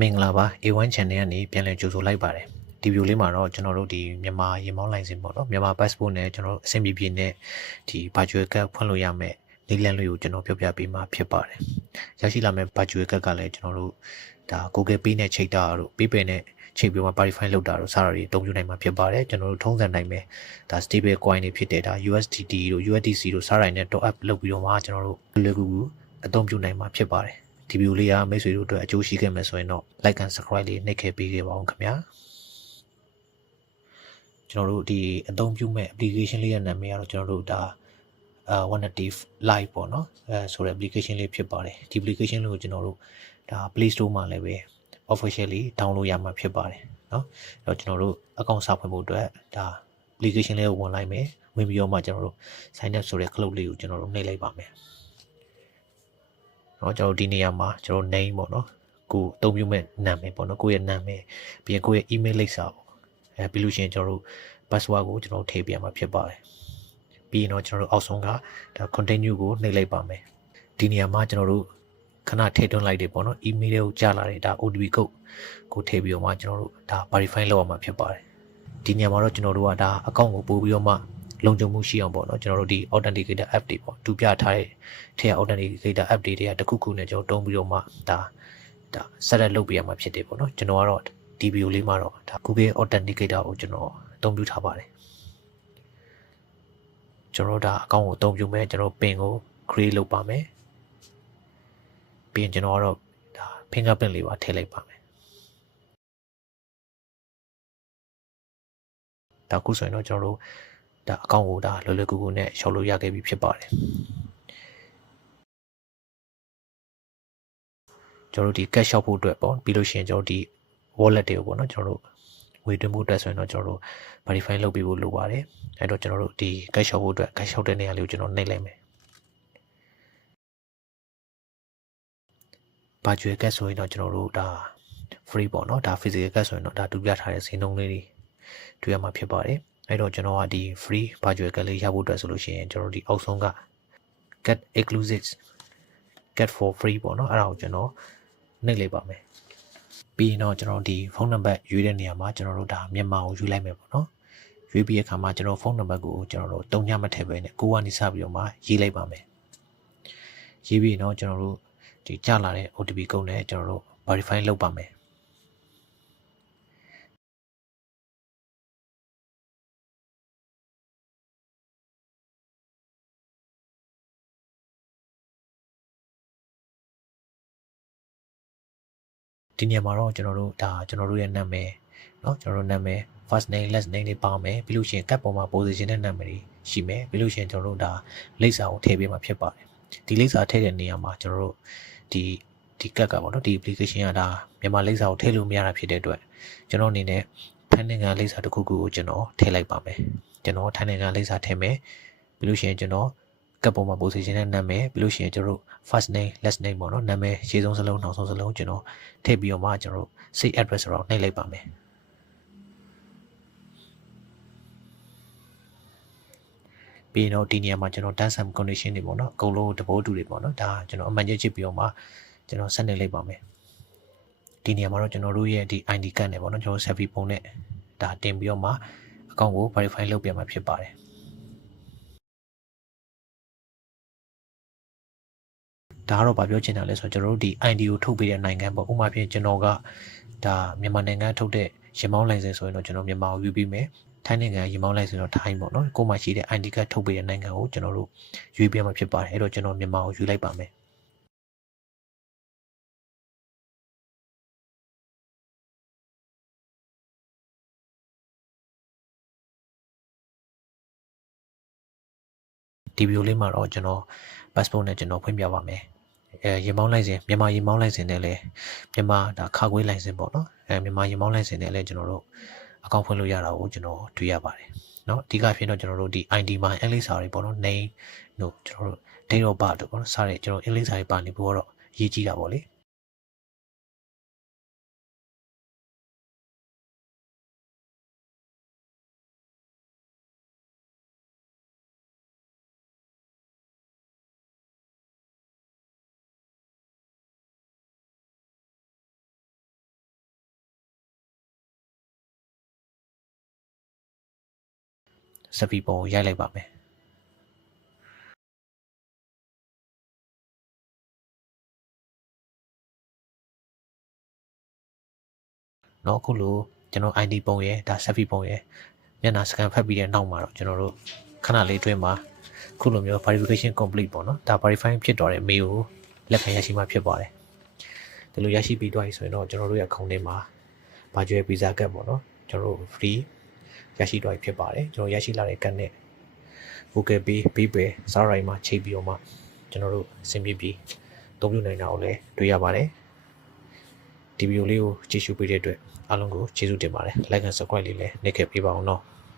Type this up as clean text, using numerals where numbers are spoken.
မင်္ဂလာပါ A1 channel ကနေပြန်လည်ကြိုဆိုလိုက်ပါတယ်ဒီဗီဒီယိုလေးမှာတော့ကျွန်တော်တို့ဒီမြန်မာရေမောင်းလိုင်စင်ပေါ့နော်မြန်မာ passport နဲ့ကျွန်တော်တို့အဆင်ပြေပြေနဲ့ဒီ virtual card ဖွင့်လို့ရမယ်နည်းလမ်းလေးကိုကျွန်တော်ပြောပြပေးမှာဖြစ်ပါတယ်ရရှိလာမယ့် virtual card ကလည်းကျွန်တော်တို့ဒါ Google Pay နဲ့ချိန်တာတို့ PayPal နဲ့ချိန်ပြီးမှ verify လုပ်တာတို့စတာတွေအသုံးပြုနိုင်မှာဖြစ်ပါတယ်ကျွန်တော်တို့ထုံးစံတိုင်းပဲဒါ stable coin တွေဖြစ်တဲ့ဒါ USDT တို့ USDC တို့စတာတွေနဲ့ top up လုပ်ပြီးတော့မှကျွန်တော်တို့လွယ်ကူကူအသုံးပြုနိုင်မှာဖြစ်ပါတယ်ဒီဗီဒီယိုလေးကမိတ်ဆွေတို့အတွက်အကျိုးရှိခဲ့မယ်ဆိုရင်တော့ like and subscribe လေးနှိပ်ခဲ့ပေးခဲ့ပါဦးခင်ဗျာကျွန်တော်တို့ဒီအသုံးပြုမဲ့ application လေးရဲ့နာမည်ကတော့ကျွန်တော်တို့ဒါ1native live ပေါ့နော်ဆိုတဲ့ application လေးဖြစ်ပါတယ်ဒီ application လေးကိုကျွန်တော်တို့ဒါ Play Store မှာလည်းပဲ officially download ရမှာဖြစ်ပါတယ်เนาะအဲ့တော့ကျွန်တော်တို့ account စဖွင့်ဖို့အတွက်ဒါ application လေးကိုဝင်လိုက်မယ်ဝင်ပြီးတော့မှကျွန်တော်တို့ sign up ဆိုတဲ့ cloud လေးကိုကျွန်တော်တို့နှိပ်လိုက်ပါမယ်เนาะကျွန်တော်ဒီနေရာမှာကျွန်တော် name ပေါ့เนาะကိုအသုံးပြုမဲ့နာမည်ပေါ့နော်ကိုယ့်ရဲ့နာမည်ပြီးရင်ကိုယ့်ရဲ့ email လိပ်စာပေါ့ပြီးလို့ရှိရင်ကျွန်တော်တို့ password ကိုကျွန်တော်ထည့်ပြရမှာဖြစ်ပါတယ်ပြီးရင်တော့ကျွန်တော်တို့အောက်ဆုံးကဒါ continue ကိုနှိပ်လိုက်ပါမယ်ဒီနေရာမှာကျွန်တော်တို့ခဏထည့်သွင်းလိုက်တယ်ပေါ့နော် email ကိုကြားလာတယ်ဒါ OTP code ကိုထည့်ပြီးတော့မှကျွန်တော်တို့ဒါ verify လုပ်ရမှာဖြစ်ပါတယ်ဒီနေရာမှာတော့ကျွန်တော်တို့ကဒါ account ကိုပို့ပြီးတော့မှလုံခြုံမှုရှိအောင်ပေါ့နော်ကျွန်တော်တို့ဒီ authenticator app တွေပေါ့တူပြထားတဲ့ထည့် authenticator app တွေကတခုခုနဲ့ကျွန်တော်တုံးပြီးတော့မှဒါset up လုပ်ပေးရမှာဖြစ်တယ်ပေါ့နော်ကျွန်တော်ကတော့ဒီဗီဒီယိုလေးမှာတော့ဒါ Google Authenticator ကိုကျွန်တော်အသုံးပြုထားပါတယ်ကျွန်တော်ဒါအကောင့်ကိုအသုံးပြုမယ်ကျွန်တော် pin ကို create လုပ်ပါမယ်ပြီးရင်ကျွန်တော်ကတော့ဒါ fingerprint လေးပါထည့်လိုက်ပါမယ်ဒါခုဆိုရင်တော့ကျွန်တော်တို့ဒါအကောင့်ကိုဒါလွယ်လွယ်ကူကူနဲ့ရှောက်လို့ရခဲ့ပြီဖြစ်ပါတယ်ကျွန်တော်တို့ဒီ cash ရှောက်ဖို့အတွက်ပေါ့ပြီးလို့ရှိရင်ကျွန်တော်ဒီ wallet တွေကိုပေါ့နော်ကျွန်တော်တို့ငွေသွင်းဖို့အတွက်ဆိုရင်တော့ကျွန်တော်တို့ verify လုပ်ပြီးဖို့လိုပါတယ်အဲ့တော့ကျွန်တော်တို့ဒီ cash ရှောက်ဖို့အတွက် cash ရှောက်တဲ့နေရာလေးကိုကျွန်တော်နှိပ်လိုက်မယ် virtual card ဆိုရင်တော့ကျွန်တော်တို့ဒါ free ပေါ့နော်ဒါ physical card ဆိုရင်တော့ဒါတူပြထားတဲ့ဈေးနှုန်းလေးတွေတွေ့ရမှာဖြစ်ပါတယ်အဲ့တော့ကျွန်တော်ကဒီ free virtual card လေးရဖို့အတွက်ဆိုလို့ရှိရင်ကျွန်တော်ဒီအောက်ဆုံးက get exclusive get for free ပေါ့နော်အဲ့ဒါကိုကျွန်တော်နှိပ်လိုက်ပါမယ်ပြီးရင်တော့ကျွန်တော်ဒီဖုန်းနံပါတ်ရွေးတဲ့နေရာမှာကျွန်တော်တို့ဒါမြန်မာကိုရွေးလိုက်မယ်ပေါ့နော်ရွေးပြီးတဲ့အခါမှာကျွန်တော်ဖုန်းနံပါတ်ကိုကျွန်တော်တို့တုံ့ညမထည့်ပဲနဲ့ကိုကနေစပြီးတော့မှရေးလိုက်ပါမယ်ရေးပြီးတော့ကျွန်တော်တို့ဒီကြာလာတဲ့ OTP ကုတ်နဲ့ကျွန်တော်တို့ verify လုပ်ပါမယ်ဒီနေရာမှာတော့ကျွန်တော်တို့ဒါကျွန်တော်တို့ရဲ့နာမည်เนาะကျွန်တော်တို့နာမည် first name last name တွေပါမယ်ပြီးလို့ရှိရင်ကတ်ပေါ်မှာ position တဲ့နာမည်တွေရှိမယ်ပြီးလို့ရှိရင်ကျွန်တော်တို့ဒါလိပ်စာကိုထည့်ပေးမှာဖြစ်ပါတယ်ဒီလိပ်စာထည့်တဲ့နေရာမှာကျွန်တော်တို့ဒီကတ်ကပေါ့နော်ဒီ application ကဒါမြန်မာလိပ်စာကိုထည့်လို့မရတာဖြစ်တဲ့အတွက်ကျွန်တော်အနေနဲ့ထိုင်းနိုင်ငံလိပ်စာတစ်ခုခုကိုကျွန်တော်ထည့်လိုက်ပါမယ်ကျွန်တော်ထိုင်းနိုင်ငံလိပ်စာထည့်မယ်ပြီးလို့ရှိရင်ကျွန်တော်ကပ်ပေါ်မှာ position နဲ့နာမည်ပြီးလို့ရှိရင်ကျွန်တော်တို့ first name last name ပေါ့နော်နာမည်ရှေ့ဆုံးစလုံးနောက်ဆုံးစလုံးကျွန်တော်ထည့်ပြီးတော့မှကျွန်တော်တို့ save address ဆိုတော့နှိပ်လိုက်ပါမယ်ပြီးတော့ဒီနေရာမှာကျွန်တော် terms and condition တွေပေါ့နော်အကုန်လုံးတဘောတူတွေပေါ့နော်ဒါကျွန်တော်အမှန်ချင်းချစ်ပြီးတော့မှကျွန်တော်ဆက်နေလိုက်ပါမယ်ဒီနေရာမှာတော့ကျွန်တော်တို့ရဲ့ဒီ ID card နဲ့ပေါ့နော်ကျွန်တော် selfie ပုံနဲ့ဒါတင်ပြီးတော့မှအကောင့်ကို verify လုပ်ပြမှာဖြစ်ပါတယ်ဒါကတော့ဗာပြောချင်တာလဲဆိုတော့ကျွန်တော်တို့ဒီ ID ကိုထုတ်ပေးတဲ့နိုင်ငံပေါ့ဥပမာဖြင့်ကျွန်တော်ကဒါမြန်မာနိုင်ငံထုတ်တဲ့ရေမောင်းလိုင်စင်ဆိုရင်တော့ကျွန်တော်မြန်မာကိုယူပြီးမယ်ထိုင်းနိုင်ငံရေမောင်းလိုက်ဆိုတော့ထိုင်းပေါ့နော်ကိုမှရှိတဲ့ ID card ထုတ်ပေးတဲ့နိုင်ငံကိုကျွန်တော်တို့ရွေးပြမှာဖြစ်ပါတယ်အဲ့တော့ကျွန်တော်မြန်မာကိုယူလိုက်ပါမယ်ဒီဗီဒီယိုလေးမှာတော့ကျွန်တော် passport နဲ့ကျွန်တော်ဖွင့်ပြပါမယ်ရေမောင်းလိုင်စင်မြန်မာရေမောင်းလိုင်စင်နဲ့လည်းမြန်မာဒါခါခွေးလိုင်စင်ပေါ့နော်မြန်မာရေမောင်းလိုင်စင်နဲ့လည်းကျွန်တော်တို့အကောင့်ဖွင့်လို့ရတာကိုကျွန်တော်တွေ့ရပါတယ်เนาะအဓိကဖြစ်တော့ကျွန်တော်တို့ဒီ ID မှာအင်္ဂလိပ်စာတွေပေါ့နော် name တို့ကျွန်တော်တို့ date of birth တို့ပေါ့နော်စတဲ့ကျွန်တော်အင်္ဂလိပ်စာတွေပါနေဖို့တော့ရေးကြည့်တာပေါ့လေ ဆက်ပြီးပုံရိုက်လိုက်ပါမယ်နော်အခုလိုကျွန်တော် ID ပုံရယ်ဒါ selfie ပုံရယ်မျက်နှာ scan ဖတ်ပြီးတဲ့နောက်မှာတော့ကျွန်တော်တို့ခဏလေးအတွင်းမှာခုလိုမျိုး verification complete ပေါ့နော်ဒါ verify ဖြစ်တော့တဲ့ mail ကိုလက်ခံရရှိမှဖြစ်ပါတယ်ဒီလိုရရှိပြီးတော့ဆိုရင်တော့ကျွန်တော်တို့ရဲ့ account ထဲမှာ virtual visa card ပေါ့နော်ကျွန်တော်တို့ free ရရှိတော့ဖြစ်ပါတယ်ကျွန်တော်ရရှိလာတဲ့ card နဲ့ Google Pay PayPal စားရိုင်းမှာချိန်ပြီးတော့မှကျွန်တော်တို့အဆင်ပြေပြီးသုံးပြနိုင်တာကိုလည်းတွေ့ရပါတယ်ဒီဗီဒီယိုလေးကိုကြည့်ရှုပေးတဲ့အတွက်အားလုံးကိုကျေးဇူးတင်ပါတယ် like and subscribe လေးလည်းနှိပ်ခဲ့ပေးပါအောင်နော်